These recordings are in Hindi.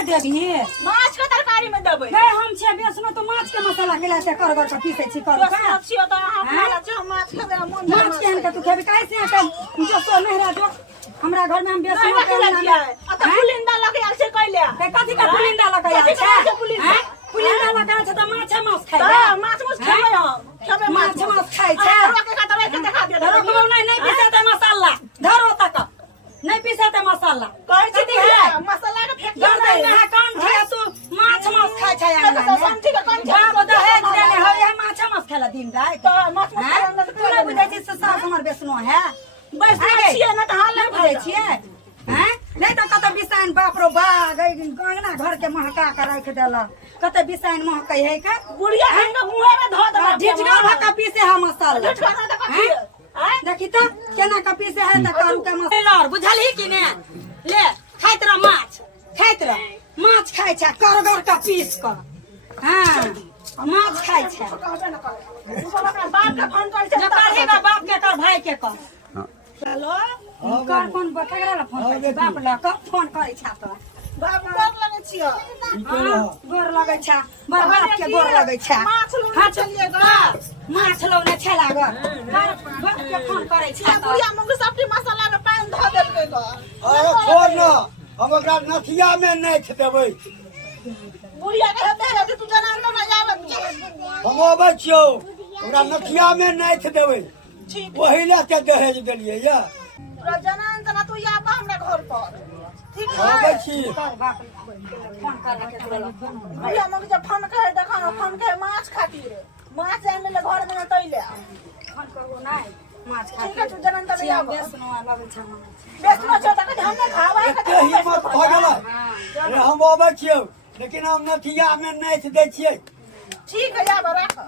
के देबी माछ के तरकारी में देबै नहीं हम छे बेसनो तो माछ के मसाला केला से कर के पीसे छी कर बेसन छियो त हमरा ला छ माछ खेबे मन माछ केहन के तू खेबी काहे से जो सो मेहरा जो हमरा घर में हम बेसनो के अत पुलिंदा लगे आल से कइले कथि का पुलिंदा लगे आल छै पुलिंदा लगे छै त माछ खाइ माछ खेबै हम खेबै माछ खाइ छै रोके का दवाई के देखा दे धरो नहीं पीसे त मसाला धरो तक नहीं पीसे त मसाला कहै छी है मसाला के फेंक दे है कौन छै तू माछ खाइ छै समझी के कौन बाप दहेज देने है माछ खेला दिन रात तो माछ तू नहीं बुझै छी सास हमर बेसनो है बैसना छियै न त हाल नहीं बुझै छियै हैं नहीं तो कत बिसाइन बाप रो बाग गंगना घर के महका के रख देला कत बिसाइन महकै है का बुढ़िया हम के मुंह में धो दे ढिचका भका पीसे हम मसाला ढिचका ना त कथि देखी तो केना का पीसे है त करू के मसाला बुझलही कि ने ले खाइत रह माछ खाइ छै करगर का पीस कर हां माछ खाइ छै बाप के फोन कर छै करेगा बाप के कर भाई के कर हेलो कर फोन बठेगरा फोन कर बाप ल क फोन करै छ त बाप गोर लगै छियो गोर लगै छ बड़ बाप के गोर लगै छ माछ लुना चलिए ग माछ लौने छला ग बाप के फोन करै छ त बुढ़िया मंग सब्जी मसाला में पानी धो देलकै ग अरे छोड़ न हम ओकरा नथिया में नहीं देबै बुढ़िया के हेबे तू जना न जाबे हम अबै छियौ ओकरा नथिया में नहीं देबै पहिले के दहेज देलियै या तोरा जना न तू या बा हमरा घर पर ठीक है अबै छी बाप फोन कर के बुढ़िया मंग जब फोन करे देखा फोन के माछ खातिर माछ आने ले घर में तैले फोन करू नहीं माछ खा ठीक है तू जना न छिया बेसनो लगै छ बेसनो छ त हम ने खावा एते हिम्मत भ गेलै अरे हम अबै छियौ लेकिन हम नथिया में नहीं दै छियै ठीक है या रख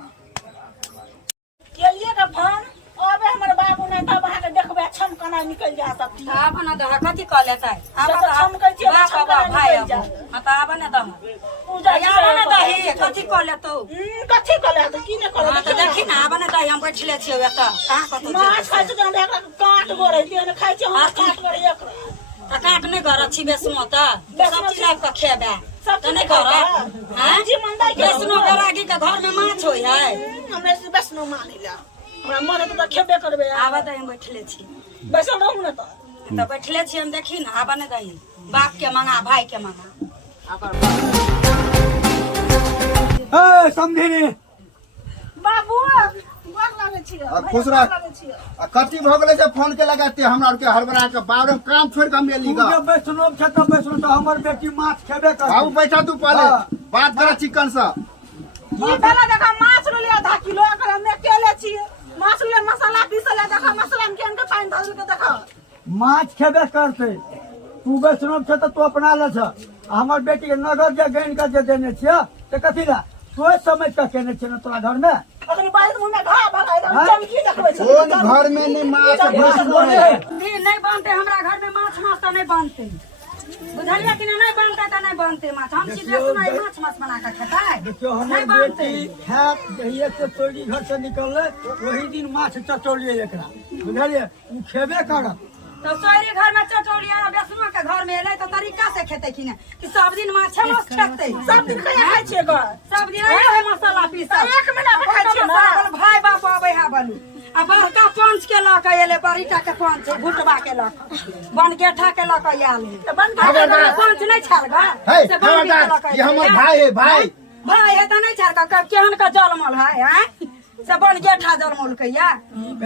केलिए का फोन अबे हमर बाबू ने तब आके देखबे छम कना निकल जा सकती है आब न दह कथि क लेतै आब जब छम कहै छियै बाप छम बाप कना भाई निकल जा अब आब न दह पूजा आब न दही कथि क लेतौ कथि कले त की ने हां करे त देखि न आब न दही हम बैठले छियै एत कहां कतौ माछ खाइ छ हमरा एकरा काट गोरे दिए ने खाइ छ हम काट गोरे एकरा त काट नै घर अछि बेसनो त सब चीज लाग के खेबे सब त नै घर हां जी मंदाई के बेसनो गरागी के घर में माछ होय है हमरे से बेसनो मानिला हमरा मन त खेबे करबे आब त हम बैठले छी बेसन रहू न त बैठले छी हम देखि न आब न दही बाप के मंगा भाई के मंगा ए समझिनी बाबू गोर लागै छियो खुश रह कथी भ गेलै से फोन के लगाते हमरा और के हड़बड़ा के बाहर काम छोड़ के हम एली तू जब बैसनो छ त बैसनो त हमर बेटी माछ खेबे कर बाबू बैठा तू पहले बात कर चिकन से की भेला देखा माछ ले आधा किलो एकरा में केले छियै माछ ले मसाला पीसले देखा मसाला में केन के पानी धरल के देखा माछ खेबे करते तू बैसनो छ त तू अपना ले छ हमर बेटी के नगद जे गैन के जे देने छियै त कथि ला सोच समझ के केने छियै तोरा घर में अखनी बारिश मुंह में घा भगाई दम चमकी देखबै छ कौन घर में ने माछ नहीं बनते हमरा घर में माछ त नहीं बनते बुझलिए कि नहीं बनते त नहीं बनते माछ हम सीधे सुनाई माछ बना के खेताई देखियो हमर बेटी खात जहिए से तोरी घर से निकलले वही दिन माछ चचौलिए एकरा बुझलिए उ खेबे करत तो सोरी घर में चटोलिया बेसनो के घर में एले तो तरीका से खेते कि ने कि सब दिन माछ खेते सब दिन कहिया खाइ छियै ग सब दिन है मसाला पीस एक महीना में खाइ छियै ना भाई बाप आबै है बनू आ बड़का पंच के ल के एले बड़ीटा के पंच भुटबा के ल बनगेठा के ल के आयल बनगेठा के पंच नहीं छाड़ ग हे खबरदार ये हमर भाई है भाई है त नहीं छाड़ ग केहन का जलमल है हैं से बनगेठा जलमल के या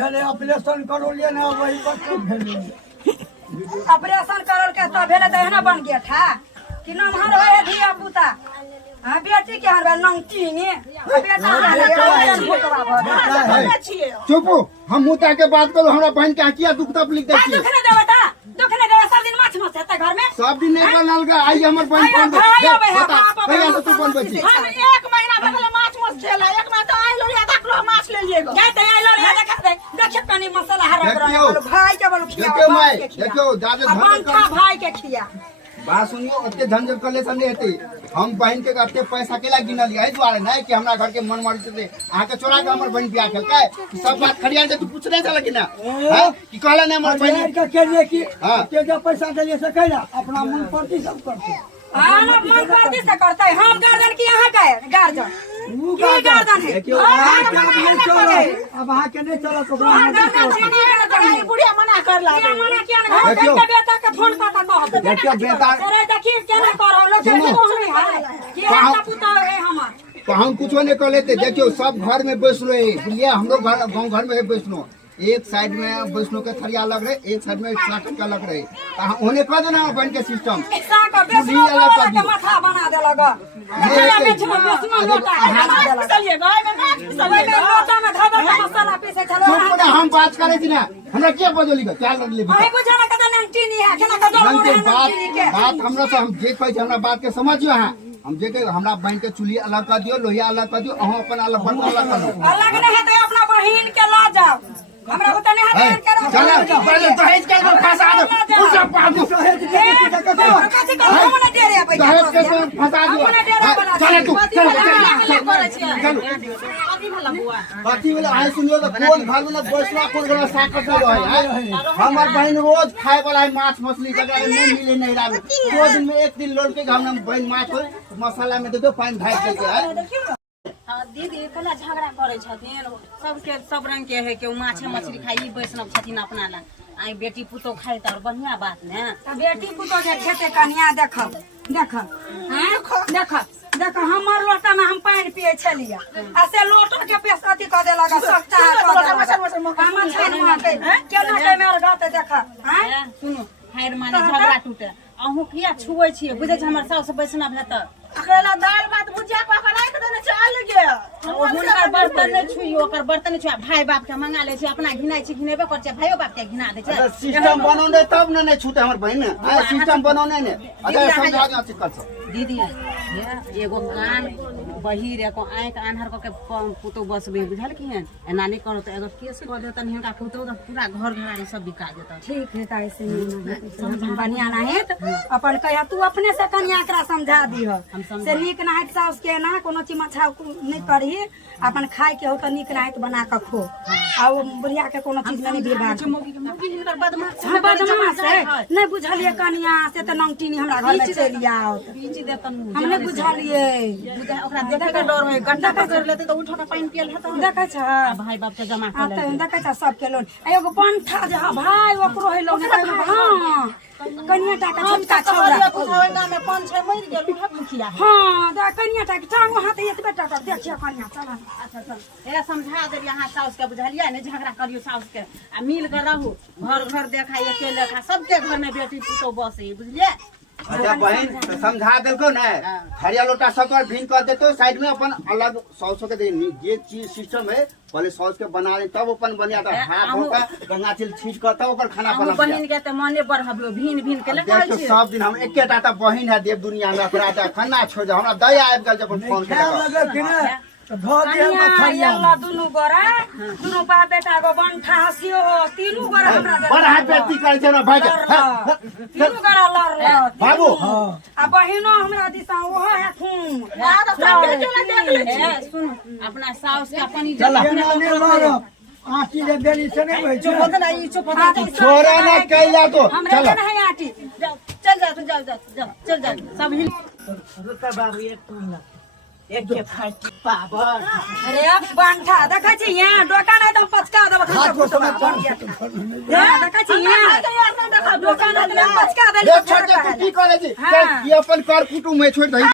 भेले ऑपरेशन करोलिए ना वही पर भेले ऑपरेशन करल के त भेले त एहना बनगेठा कि नमहर होय धिया पुता हां बेटी के हरबा नंगटीनी बेटा चुप हम मुता के बात करो हमरा बहन के किया दुख तकलीफ दे छियै दुख नहीं देबे ता दुख नहीं देबे सब दिन माछ मस्त है घर में सब दिन नहीं बनल ग आई हमर बहन फोन बता भैया से तू फोन बची हम एक महीना भगले माछ मस्त खेला एक महीना तो आई लो या तक लो माछ ले लिए ग जाय त आई लो देखा दे देखिए कनी मसाला हरा भाई के बोलो खिया देखियो माय देखियो ज्यादा धन भाई के खिया बात सुनियो ओते झंझट कर ले संगे हेते हम बहन के अते पैसा केला गिनल है द्वारे नहीं कि हमरा घर के मन मारी से आ के छोड़ा के हमर बहन बियाह खेल के सब बात खड़िया से तू पूछ नहीं चला कि ना हां कि कहला ने हमर बहन के लिए कि हां के जो पैसा देलिए से कहला अपना मन प्रति सब करते मन मर्जी से करते हैं। हम गार्जियन की यहाँ का है गार्जियन वो की गार्जियन है देखियो अब वहाँ के नहीं चला तो बुढ़िया मना कर ला देखियो। बेटा का फोन करता तो देखियो बेटा अरे देखिए क्या ना करो लोग कैसे नहीं है ये है पुता है हमार तो हम कुछ नहीं कर लेते। देखियो सब घर में बैठलो है बुझलिए, हम लोग गाँव घर में बैठलो, एक साइड में बैठनो के थरिया लग रहे, एक साइड में साटन का लग रहे। उन्हें कह देना बन के सिस्टम साका बेसनो वाला के माथा बना दे लगा ये बेचनो बेसनो लोटा बना दे लगा चलिए गाय में ना सब में लोटा में धागा का मसाला पीसे चलो हम बात करे थी ना, हमरा क्या बजोली का क्या लग ले भाई बुझा ना कदा नंटी नहीं है केना कदा बात हमरा से हम जे कहै छै हमरा बात के समझियो अहाँ। हम जे कहे हमरा बहन के चुली अलग कर दियो, लोहिया अलग कर दियो, अहाँ अपन अलग बर्तन अलग कर लो। अलग नहीं है तो अपना बहिन के ला जाओ, हमरा को नहीं है तो चलो पहले दहेज के फंसा दो, पूरा बाबू दहेज दे रे भाई दहेज के फंसा दियो। चलो तू चलो बाकी वाला आइ सुनियो तो कोन घर में बैठना कोन घर साकट रहे। हमर बहन रोज खाए वाला है माछ मछली, जगह नहीं मिले नहीं लागे, 2 दिन में 1 दिन लोड के हम बहन माछ हो मसाला में देखो पानी ढाई देते है। दीदी कला झगड़ा करे छथिन, सबके सब रंग के है के माछ मछली खाई वैष्णव छथिन अपना ला, आई बेटी पुतो खाई त बढ़िया बात ने। बेटी पुतो के खेते कनिया देख देख हैं देख देख हमर लोटा में हम पानी पिए छलिया आ से लोटा के पेशकती क दे लगा सकता है हम छन माटे केना के मेर गाते देख हैं सुनो हायर माने झगड़ा टूटे अहू किया छुए छिए, बुझे छ हमर सास वैष्णव है त अकेला दाल भात भुजिया को राख देने छै अलगे हुनकर बर्तन नहीं छुइयो, ओकर बर्तन नहीं छुआ, भाई बाप के मंगा ले छी, अपना घिनाई छी घिनेबे कर छ, भाइयो बाप के घिना दे छ। सिस्टम बनौने तब ना नहीं छूटे हमर बहन ने सिस्टम बनौने ने अगर समझा जा सिकल सब दीदी एगो कान बहिर एगो आंख आन्हर के पुतो बस बे बुझल की है एना नहीं करो तो अगर केस कर दे तन हिनका पुतो तो पूरा घर घरानी सब बिका देता। ठीक है त ऐसे नहीं बढ़िया नहीं त अपन कह तू अपने से कनिया एकरा समझा दीह से नीक ना है साउस के ना कोनो चीज मछा नहीं करी, अपन खाए के हो तो नीक ना है बना के खो आ बुढ़िया के कोनो चीज में नहीं बिगाड़ मुगी हिनकर बदमाश हम बदमाश है नहीं बुझलिए कनिया से त नंगटीनी हमरा घर में चली आओ बीच देतन हम नहीं बुझलिए ओकरा देखे के डर है, गड्ढा का कर लेते तो उठो के पानी पियल है तो देखे छ भाई बाप के जमा आ कर त देखे छ सबके लोन एगो पंठा जे भाई ओकरो है लोन हां कनिया टा के छोटका छौरा ओइना में 5-6 मर गेल उहे मुखिया। हां दा कनिया टा के टांगो हाथ एतबे टा कर देखिए कनिया चल अच्छा चल ए समझा देलिए अहाँ साउस के बुझलिए ने झगड़ा करियो साउस के आ मिल के रहू, घर घर देखा अकेले खा सबके घर में बेटी पुतो बसे बुझलिए। अच्छा बहन तो समझा देलको ना, हरिया लोटा सब कर भिन कर देतो साइड में अपन अलग सॉस के दे जे चीज सिस्टम है पहले सॉस के बना ले तब अपन बनिया त हाथ होका गंगा चिल छींच कर तब ओकर खाना बना बहिन के त मने बढ़बियो भिन भिन के देख लगा तो छी सब दिन हम एकेटा त बहिन है देव दुनिया में ओकरा त खाना छोड़ हमरा दया आबि गेल जब फोन के कनिया यल्ला दुनु गोरा दुनु बा बेटा गो बंठा हसियो तीनू गोरा हमरा बड़ा हाथ बेटी करे छै ना भाई तीनू गोरा लड़ बाबू आ बहिनो हमरा दिसा ओहो है खून सुन अपना साउस के पानी आटी ले देली से नहीं होय छै बदला ई चुप छोरा ना कैला तो हमरा चलो नहीं आटी चल जा तू चल जा सब हिल रुका बाबू एक के फाटी पावर अरे अब बंठा देखै छी यहाँ डोका नहीं तो पचका देब देखै छी यहाँ डोका नहीं तो पचका देब छोड़ दे तू की करे छी चल ई अपन कर कुटुम में छोड़ दही।